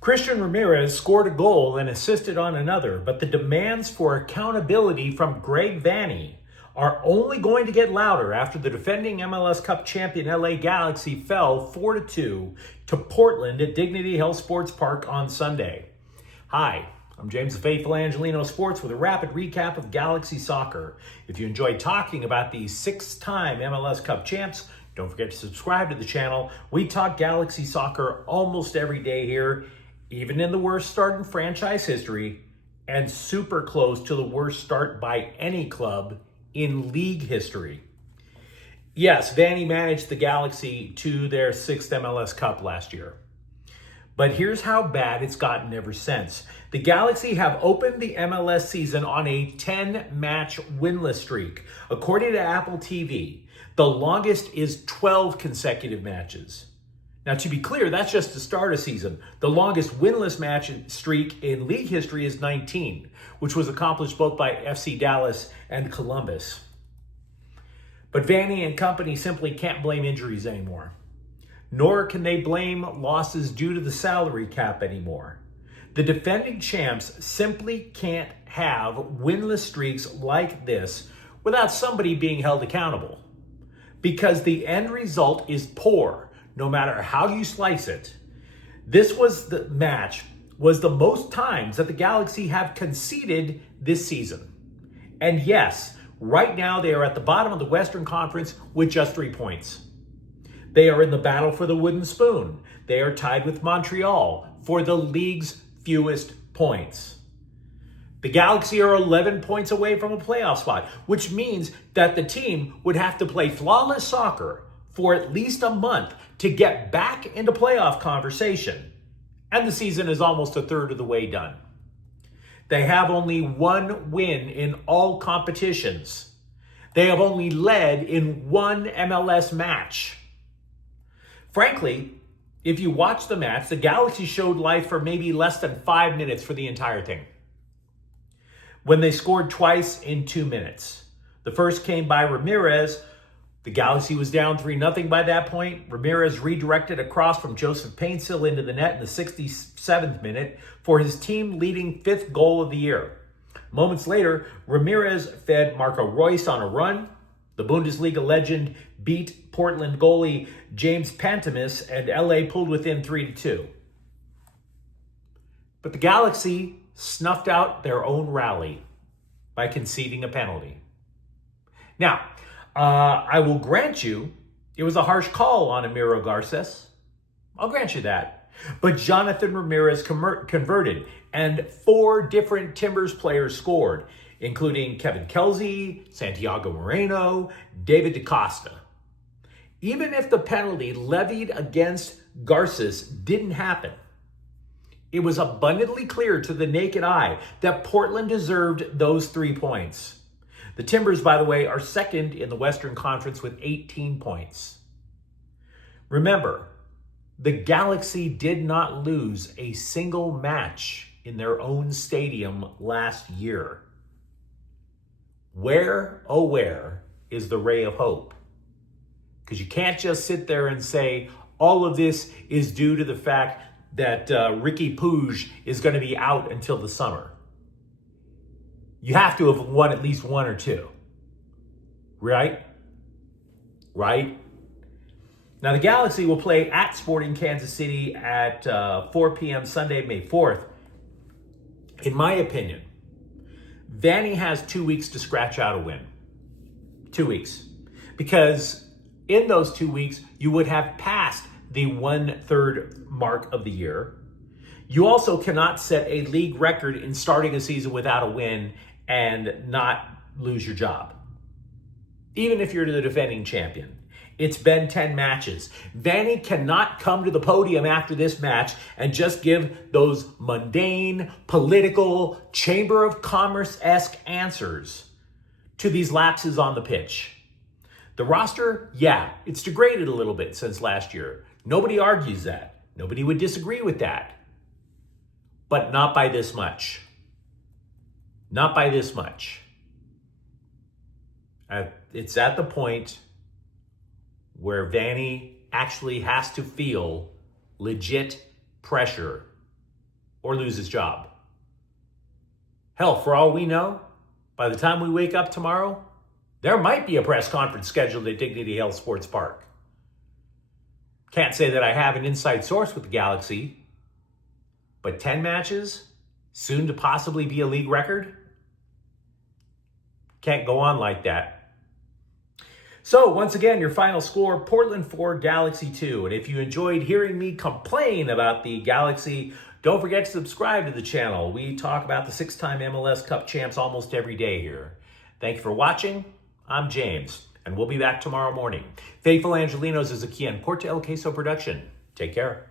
Christian Ramirez scored a goal and assisted on another, but the demands for accountability from Greg Vanney are only going to get louder after the defending MLS Cup champion LA Galaxy fell 4-2 to Portland at Dignity Health Sports Park on Sunday. Hi, I'm James the Faithful Angelino Sports with a rapid recap of Galaxy soccer. If you enjoyed talking about these six-time MLS Cup champs, don't forget to subscribe to the channel. We talk Galaxy soccer almost every day here, even in the worst start in franchise history, and super close to the worst start by any club in league history. Yes, Vanney managed the Galaxy to their sixth MLS Cup last year. But here's how bad it's gotten ever since. The Galaxy have opened the MLS season on a 10-match winless streak. According to Apple TV, the longest is 12 consecutive matches. Now, to be clear, that's just to start a season. The longest winless match streak in league history is 19, which was accomplished both by FC Dallas and Columbus. But Vanney and company simply can't blame injuries anymore. Nor can they blame losses due to the salary cap anymore. The defending champs simply can't have winless streaks like this without somebody being held accountable. Because the end result is poor, no matter how you slice it. This was the most times that the Galaxy have conceded this season. And yes, right now they are at the bottom of the Western Conference with just 3 points. They are in the battle for the wooden spoon. They are tied with Montreal for the league's fewest points. The Galaxy are 11 points away from a playoff spot, which means that the team would have to play flawless soccer for at least a month to get back into playoff conversation. And the season is almost a third of the way done. They have only one win in all competitions. They have only led in one MLS match. Frankly, if you watch the match, the Galaxy showed life for maybe less than 5 minutes for the entire thing, when they scored twice in 2 minutes. The first came by Ramirez. The Galaxy was down 3-0 by that point. Ramirez redirected a cross from Joseph Paintsill into the net in the 67th minute for his team-leading 5th goal of the year. Moments later, Ramirez fed Marco Reus on a run. The Bundesliga legend beat Portland goalie James Pantemis, and LA pulled within 3-2. But the Galaxy snuffed out their own rally by conceding a penalty. Now, I will grant you it was a harsh call on Emiro Garces. I'll grant you that. But Jonathan Ramirez converted, and 4 different Timbers players scored, including Kevin Kelsey, Santiago Moreno, David DaCosta. Even if the penalty levied against Garces didn't happen, it was abundantly clear to the naked eye that Portland deserved those 3 points. The Timbers, by the way, are second in the Western Conference with 18 points. Remember, the Galaxy did not lose a single match in their own stadium last year. Where, oh where, is the ray of hope? Because you can't just sit there and say all of this is due to the fact that Ricky Puig is going to be out until the summer. You have to have won at least 1 or 2. Right? Right? Now, the Galaxy will play at Sporting Kansas City at 4 p.m. Sunday, May 4th. In my opinion, Vanney has 2 weeks to scratch out a win. 2 weeks. Because in those 2 weeks, you would have passed the 1/3 mark of the year. You also cannot set a league record in starting a season without a win and not lose your job. Even if you're the defending champion. It's been 10 matches. Vanney cannot come to the podium after this match and just give those mundane, political, Chamber of Commerce-esque answers to these lapses on the pitch. The roster, yeah, it's degraded a little bit since last year. Nobody argues that. Nobody would disagree with that. But not by this much. Not by this much. It's at the point where Vanney actually has to feel legit pressure or lose his job. Hell, for all we know, by the time we wake up tomorrow, there might be a press conference scheduled at Dignity Health Sports Park. Can't say that I have an inside source with the Galaxy, but 10 matches, soon to possibly be a league record, can't go on like that. So once again, your final score, Portland 4, Galaxy 2. And if you enjoyed hearing me complain about the Galaxy, don't forget to subscribe to the channel. We talk about the 6-time MLS Cup champs almost every day here. Thank you for watching. I'm James, and we'll be back tomorrow morning. Faithful Angelinos is a Kian Porta El Queso production. Take care.